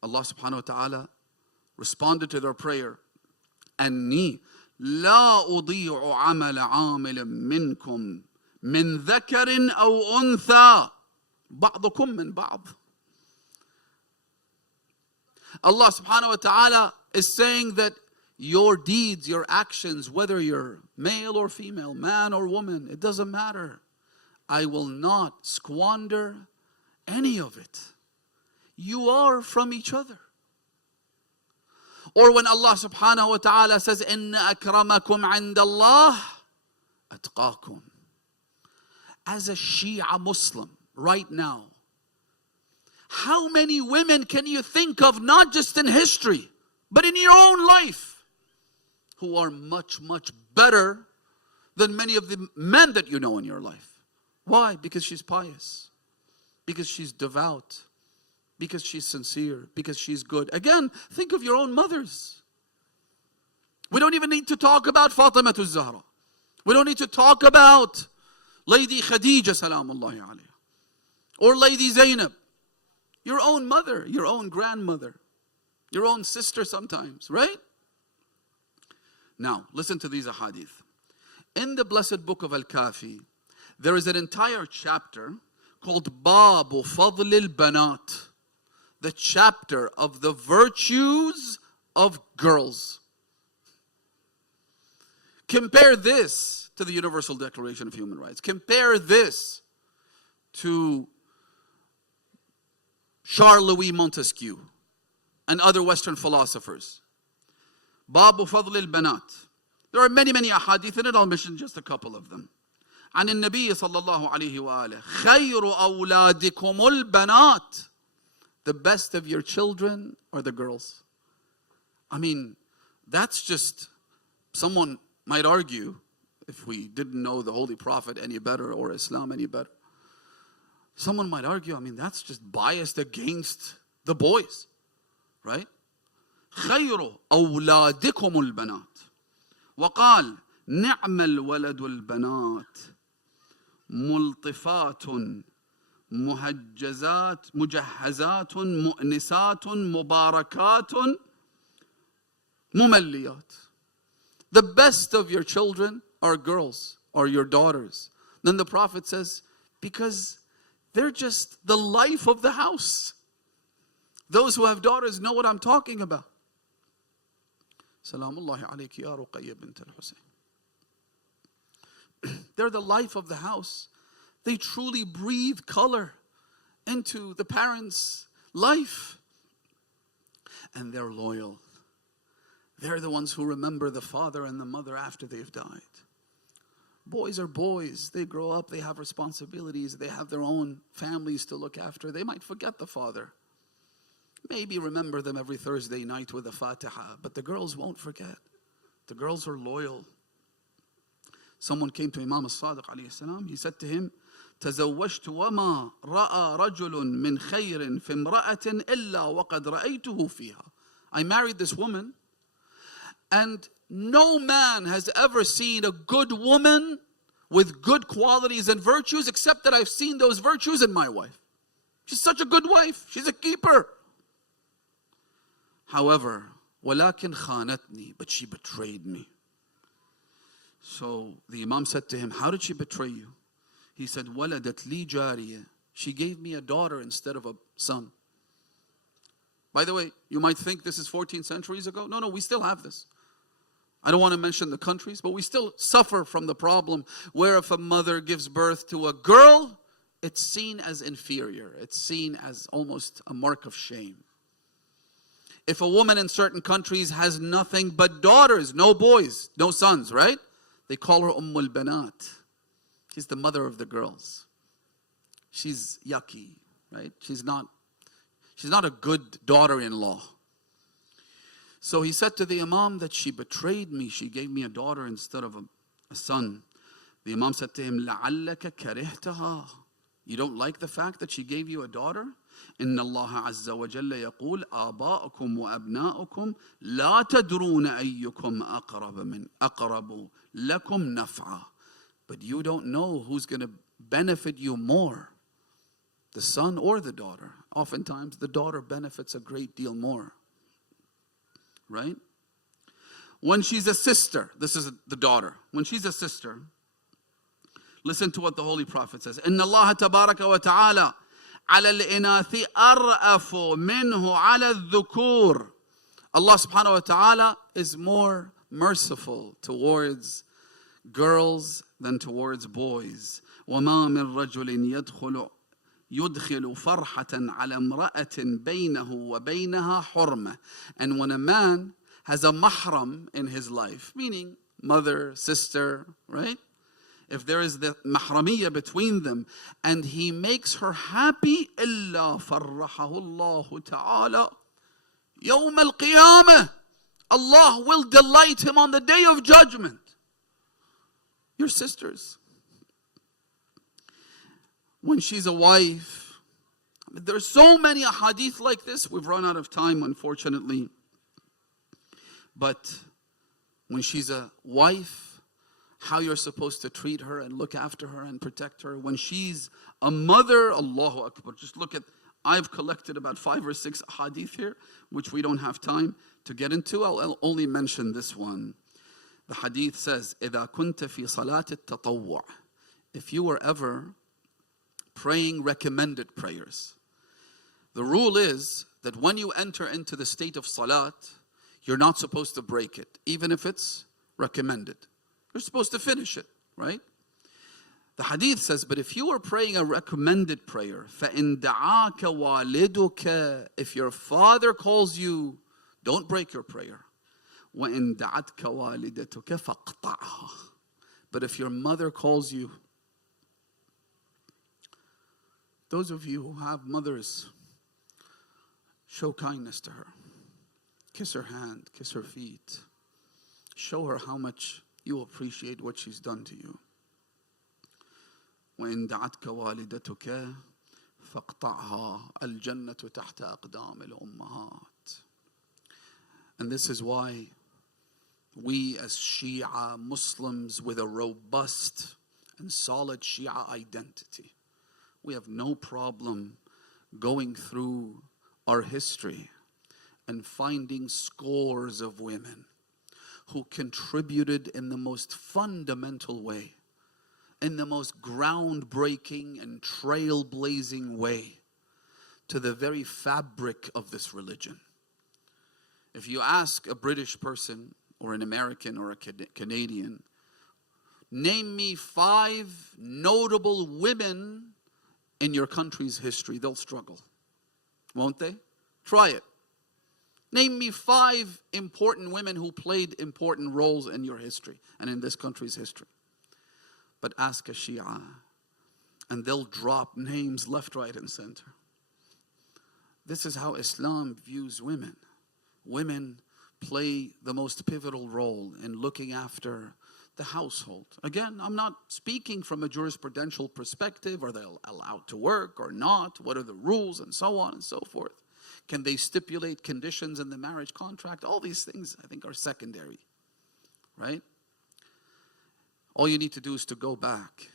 Allah subhanahu wa ta'ala responded to their prayer. أَنِّي لَا أُضِيعُ عَمَلَ عَامِلٍ مِّنْكُمْ مِنْ ذَكَرٍ أَوْ أُنْثَى بَعْضُكُمْ مِنْ بَعْضٍ. Allah subhanahu wa ta'ala is saying that your deeds, your actions, whether you're male or female, man or woman, it doesn't matter. I will not squander any of it. You are from each other. Or when Allah subhanahu wa ta'ala says, إِنَّ أَكْرَمَكُمْ عِنْدَ اللَّهِ أَتْقَاكُمْ. As a Shia Muslim right now, how many women can you think of, not just in history, but in your own life, who are much, much better than many of the men that you know in your life? Why? Because she's pious. Because she's devout. Because she's sincere. Because she's good. Again, think of your own mothers. We don't even need to talk about Fatima Zahra. We don't need to talk about Lady Khadija salamullahi alayha. Or Lady Zainab. Your own mother, your own grandmother, your own sister sometimes, right? Now, listen to these ahadith. In the blessed book of Al-Kafi, there is an entire chapter called Babu Fadl al-Banat, the chapter of the virtues of girls. Compare this to the Universal Declaration of Human Rights. Compare this to Charles Louis Montesquieu and other Western philosophers. Babu Fadl al-Banat. There are many, many ahadith in it. I'll mention just a couple of them. عن النبي صلى الله عليه وآله خير أولادكم البنات. The best of your children are the girls. I mean, that's just, someone might argue, if we didn't know the Holy Prophet any better or Islam any better, someone might argue, I mean, that's just biased against the boys, right? خير أولادكم البنات. وقال نعم الولد البنات ملطفات مجهزات مؤنسات مباركات ممليات. The best of your children are girls, are your daughters. Then the Prophet says, because they're just the life of the house. Those who have daughters know what I'm talking about. Salamullahi alayki ya Ruqayya bint al-Husayn. They're the life of the house. They truly breathe color into the parents' life. And they're loyal. They're the ones who remember the father and the mother after they've died. Boys are boys. They grow up, they have responsibilities, they have their own families to look after. They might forget the father. Maybe remember them every Thursday night with a Fatiha, but the girls won't forget. The girls are loyal. Someone came to Imam al-Sadiq alayhi salam. He said to him, تزوجت وما رأى رجل من خير في امرأة إلا وقد رأيته فيها. I married this woman, and no man has ever seen a good woman with good qualities and virtues except that I've seen those virtues in my wife. She's such a good wife. She's a keeper. However, وَلَكِنْ خَانَتْنِي, but she betrayed me. So the Imam said to him, how did she betray you? He said, وَلَدَتْ لِي جَارِيَةً. She gave me a daughter instead of a son. By the way, you might think this is 14 centuries ago. No, we still have this. I don't want to mention the countries, but we still suffer from the problem where if a mother gives birth to a girl, it's seen as inferior. It's seen as almost a mark of shame. If a woman in certain countries has nothing but daughters, no boys, no sons, right? They call her Ummul Banat. She's the mother of the girls. She's yucky, right? She's not a good daughter-in-law. So he said to the Imam that she betrayed me. She gave me a daughter instead of a son. The Imam said to him, لَعَلَّكَ كَرِهْتَهَا. You don't like the fact that she gave you a daughter? إِنَّ اللَّهَ عَزَّ وَجَلَّ يَقُولُ آبَاؤُكُمْ وَأَبْنَاؤُكُمْ لَا تَدْرُونَ أَيُّكُمْ أَقْرَبُ لَكُمْ نَفْعًا. But you don't know who's going to benefit you more, the son or the daughter. Oftentimes the daughter benefits a great deal more. Right? When she's a sister, this is the daughter. When she's a sister, listen to what the Holy Prophet says. إِنَّ اللَّهَ تَبَارَكَ وَتَعَالَى عَلَى الْإِنَاثِ أَرْأَفُ مِنْهُ عَلَى الذُّكُورِ. Allah subhanahu wa ta'ala is more merciful towards girls than towards boys. وَمَا مِنْ رَجُلٍ يدخل فرحة على امرأة بينه وبينها حرمة. And when a man has a mahram in his life, meaning mother, sister, right? If there is the mahramiyya between them and he makes her happy, إلا فرحه الله تعالى يوم القيامة. Allah will delight him on the day of judgment. Your sisters. When she's a wife. There's so many ahadith like this. We've run out of time, unfortunately. But when she's a wife, how you're supposed to treat her and look after her and protect her. When she's a mother, Allahu Akbar. Just look at, I've collected about 5 or 6 ahadith here, which we don't have time to get into. I'll only mention this one. The hadith says, إِذَا كُنْتَ فِي صَلَاةِ التَّطَوُّعِ. If you were ever praying recommended prayers. The rule is that when you enter into the state of salat, you're not supposed to break it, even if it's recommended. You're supposed to finish it, right? The hadith says, but if you are praying a recommended prayer, فَإِن دَعَاكَ وَالِدُكَ, if your father calls you, don't break your prayer. وَإِن دَعَتْكَ وَالِدَتُكَ فَاقْطَعْهَا. But if your mother calls you, those of you who have mothers, show kindness to her. Kiss her hand, kiss her feet. Show her how much you appreciate what she's done to you. وَإِن دَعَتْكَ وَالِدَتُكَ فَاقْطَعْهَا الْجَنَّةُ تَحْتَ أَقْدَامِ الْأُمَّهَاتِ. And this is why we as Shia Muslims with a robust and solid Shia identity, we have no problem going through our history and finding scores of women who contributed in the most fundamental way, in the most groundbreaking and trailblazing way to the very fabric of this religion. If you ask a British person or an American or a Canadian, name me 5 notable women in your country's history, they'll struggle, won't they? Try it. Name me 5 important women who played important roles in your history and in this country's history. But ask a Shia, and they'll drop names left, right, and center. This is how Islam views women. Women play the most pivotal role in looking after the household. Again, I'm not speaking from a jurisprudential perspective. Are they allowed to work or not? What are the rules and so on and so forth? Can they stipulate conditions in the marriage contract? All these things, I think, are secondary, right? All you need to do is to go back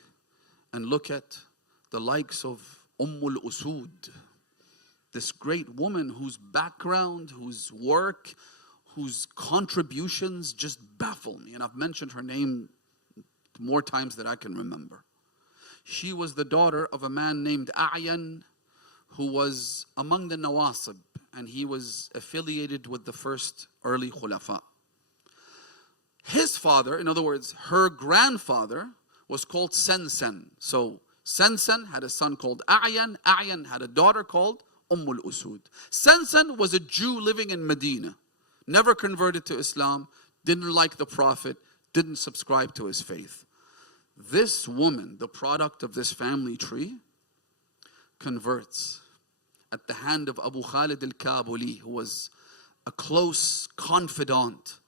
and look at the likes of Usud, this great woman whose background, whose work, whose contributions just baffle me. And I've mentioned her name more times than I can remember. She was the daughter of a man named A'yan, who was among the Nawasib, and he was affiliated with the first early Khulafa. His father, in other words, her grandfather, was called Sensen. So Sensen had a son called A'yan. A'yan had a daughter called Usud. Sensen was a Jew living in Medina, never converted to Islam, didn't like the Prophet, didn't subscribe to his faith. This woman, the product of this family tree, converts at the hand of Abu Khalid al-Kabuli, who was a close confidant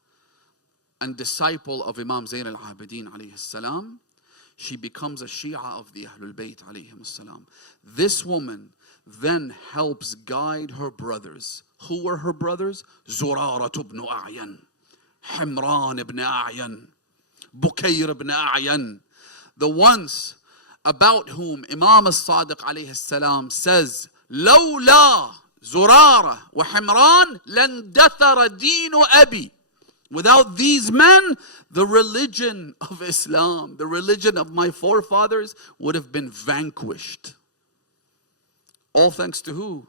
and disciple of Imam Zayn al-Abidin alayhi salam. She becomes a Shia of the Ahlul Bayt alayhi salam. This woman then helps guide her brothers. Who were her brothers? Zurara ibn A'yan, Himran ibn A'yan, Bukayr ibn A'yan. The ones about whom Imam al-Sadiq alayhi salam says, لولا زرارة وحمران لن دثر دين أبي. Without these men, the religion of Islam, the religion of my forefathers, would have been vanquished. All thanks to who?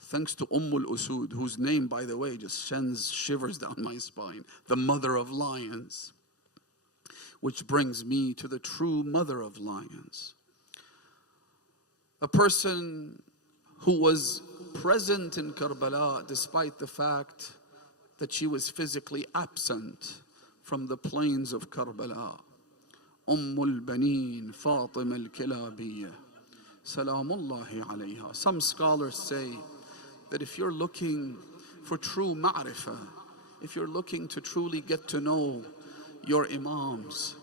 Thanks to Usud, whose name, by the way, just sends shivers down my spine. The mother of lions. Which brings me to the true mother of lions. A person who was present in Karbala despite the fact that she was physically absent from the plains of Karbala. Al-Baneen Fatima al-Kilabiyya. Salamullahi alayha. Some scholars say that if you're looking for true ma'rifah, if you're looking to truly get to know your imams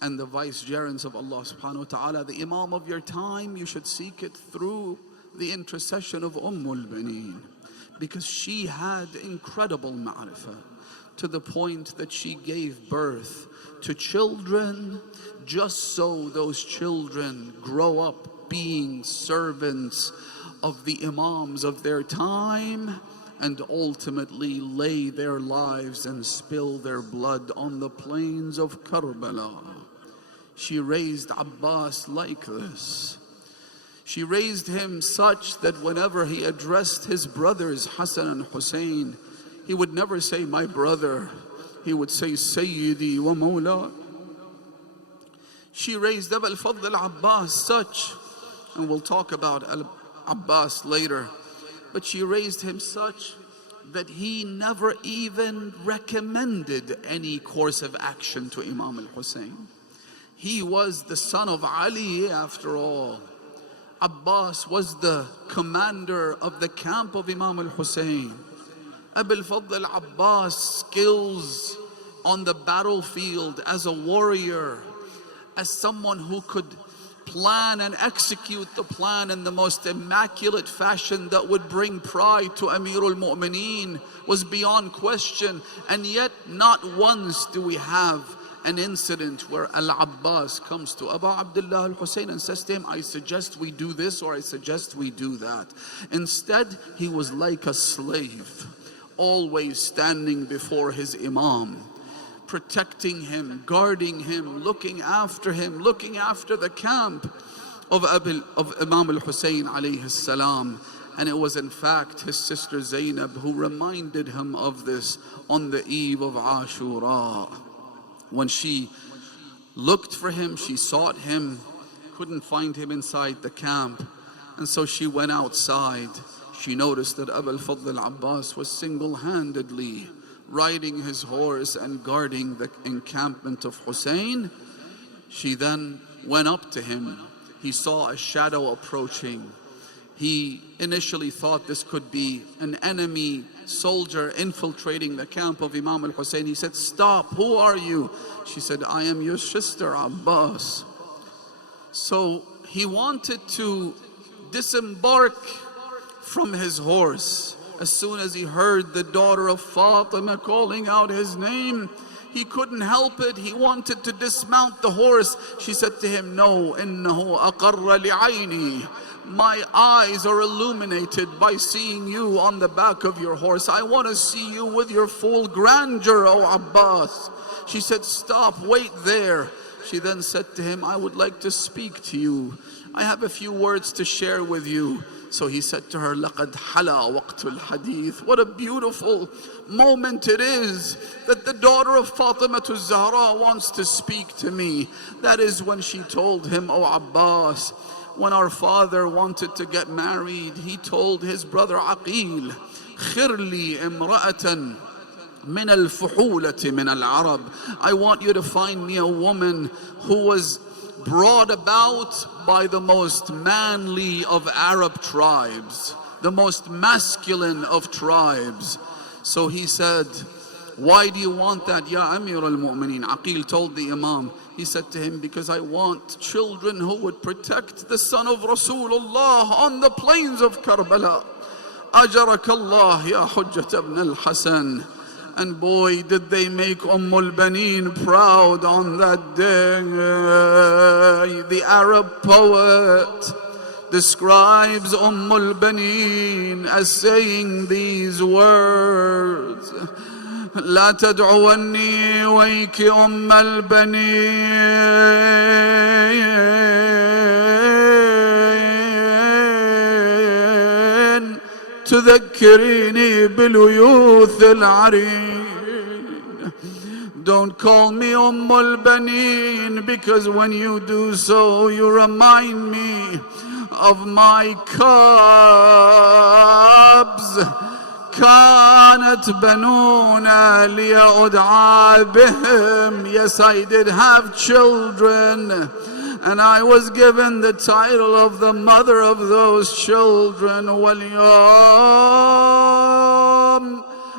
and the vicegerents of Allah subhanahu wa ta'ala, the imam of your time, you should seek it through the intercession of Al-Baneen, because she had incredible ma'rifah to the point that she gave birth to children just so those children grow up being servants of the imams of their time and ultimately lay their lives and spill their blood on the plains of Karbala. She raised Abbas like this. She raised him such that whenever he addressed his brothers Hassan and Hussein, he would never say my brother, he would say Sayyidi wa Mawla. She raised Abu al-Fadl al-Abbas such, and we'll talk about Abbas later, but she raised him such that he never even recommended any course of action to Imam al-Hussein. He was the son of Ali after all. Abbas was the commander of the camp of Imam al-Hussein. Abu al-Fadl al-Abbas' skills on the battlefield as a warrior, as someone who could plan and execute the plan in the most immaculate fashion that would bring pride to Amirul Mu'mineen was beyond question. And yet not once do we have an incident where Al-Abbas comes to Abu Abdullah Al-Hussein and says to him, I suggest we do this or I suggest we do that. Instead, he was like a slave, always standing before his Imam, protecting him, guarding him, looking after the camp of Imam Al-Hussein alayhi salam. And it was in fact his sister Zainab who reminded him of this on the eve of Ashura. When she looked for him, she sought him, couldn't find him inside the camp. And so she went outside. She noticed that Abu al-Fadl al-Abbas was single-handedly riding his horse and guarding the encampment of Hussein. She then went up to him. He saw a shadow approaching. He initially thought this could be an enemy soldier infiltrating the camp of Imam al-Hussein. He said, stop, who are you? She said, I am your sister Abbas. So he wanted to disembark from his horse. As soon as he heard the daughter of Fatima calling out his name, he couldn't help it. He wanted to dismount the horse. She said to him, no, إِنَّهُ أَقَرَّ لِعَيْنِي. My eyes are illuminated by seeing you on the back of your horse. I want to see you with your full grandeur, O Abbas. She said, stop, wait there. She then said to him, I would like to speak to you. I have a few words to share with you. So he said to her, لَقَدْ حَلَى وَقْتُ الْحَدِيثِ. What a beautiful moment it is that the daughter of Fatima Zahra wants to speak to me. That is when she told him, O Abbas, when our father wanted to get married, he told his brother Aqil, خِرْلِي إِمْرَأَةً مِنَ الْفُحُولَةِ مِنَ الْعَرَبِ. I want you to find me a woman who was brought about by the most manly of Arab tribes, the most masculine of tribes. So he said, why do you want that, Ya Amir al-Mu'mineen? Aqil told the Imam, he said to him, because I want children who would protect the son of Rasulullah on the plains of Karbala. Ajarakallah ya Hujjat ibn al-Hasan. And boy, did they make Al-Baneen proud on that day. The Arab poet describes Al-Baneen as saying these words: لا تدعوني ويك البنين تذكريني باليوث العرين. Don't call me Al-Baneen, because when you do so, you remind me of my cubs. كانت بنونا ليدعى بهم. Yes, I did have children, and I was given the title of the mother of those children. واليوم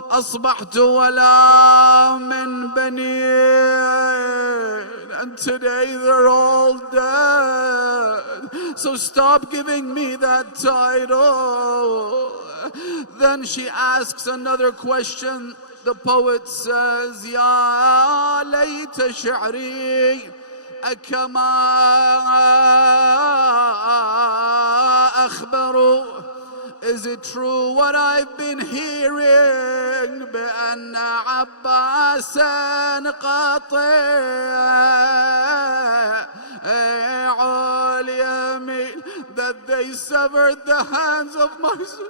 أصبحت ولا من بنين. And today they're all dead. So stop giving me that title. Then she asks another question. The poet says, يا ليت شعري أكما أخبر. Is it true what I've been hearing, بأن عباسا قاطع اليمين, that they severed the hands of my son?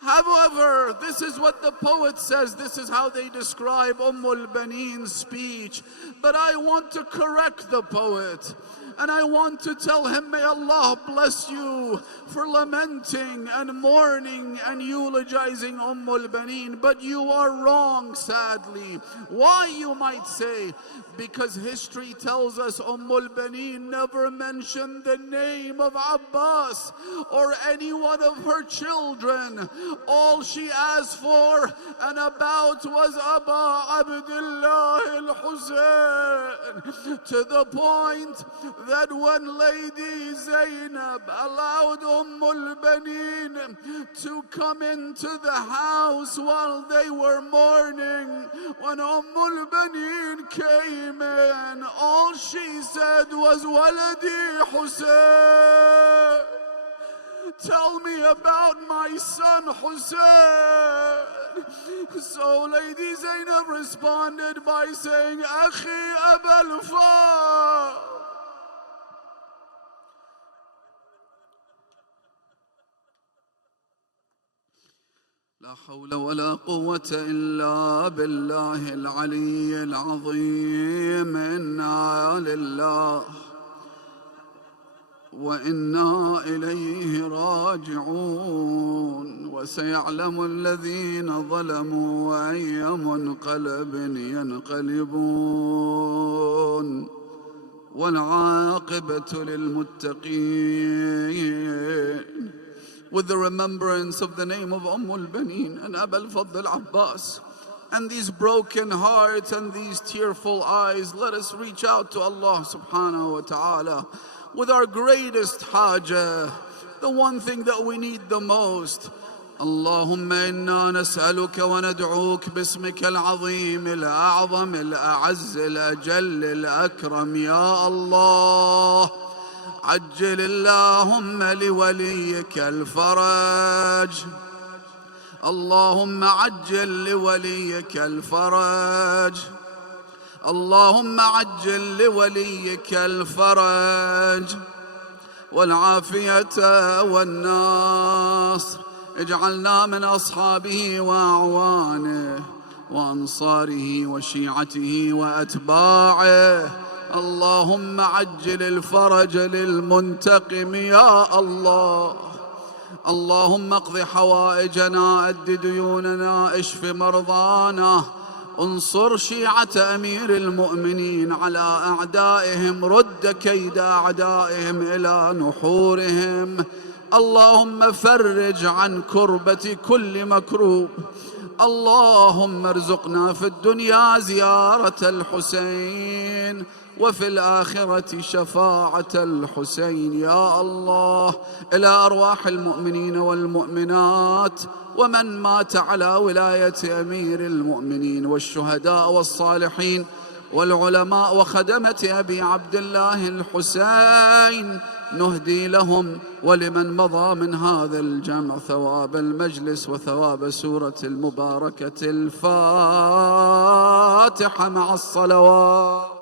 However, this is what the poet says. This is how they describe Al-Baneen's speech. But I want to correct the poet. And I want to tell him, may Allah bless you for lamenting and mourning and eulogizing al-Baneen. But you are wrong, sadly. Why, you might say? Because history tells us Baneen never mentioned the name of Abbas or any one of her children. All she asked for and about was Aba Abdullah al-Hussein, to the point that when Lady Zainab allowed al-Baneen to come into the house while they were mourning, when al-Baneen came in, all she said was, Waladi Hussein, tell me about my son Hussein. So Lady Zainab responded by saying, Akhi Abul Fadl. لا حول ولا قوة إلا بالله العلي العظيم. إنا لله وإنا إليه راجعون. وسيعلم الذين ظلموا وأي منقلب ينقلبون. والعاقبة للمتقين. With the remembrance of the name of Baneen and Abul Fadl Abbas, and these broken hearts and these tearful eyes, let us reach out to Allah subhanahu wa ta'ala with our greatest haja, the one thing that we need the most. اللهم إنا نسألك وندعوك باسمك العظيم الأعظم الأعز الأجل الأكرم. يا الله، عجل اللهم لوليك الفرج. اللهم عجل لوليك الفرج. اللهم عجل لوليك الفرج والعافية والنصر. اجعلنا من أصحابه وأعوانه وأنصاره وشيعته وأتباعه. اللهم عجل الفرج للمنتقم يا الله. اللهم اقض حوائجنا، أد ديوننا، اشف مرضانا، انصر شيعة أمير المؤمنين على أعدائهم، رد كيد أعدائهم إلى نحورهم. اللهم فرج عن كربة كل مكروب. اللهم ارزقنا في الدنيا زيارة الحسين وفي الآخرة شفاعة الحسين يا الله. إلى أرواح المؤمنين والمؤمنات ومن مات على ولاية أمير المؤمنين والشهداء والصالحين والعلماء وخدمة أبي عبد الله الحسين، نهدي لهم ولمن مضى من هذا الجمع ثواب المجلس وثواب سورة المباركة. الفاتحة مع الصلوات.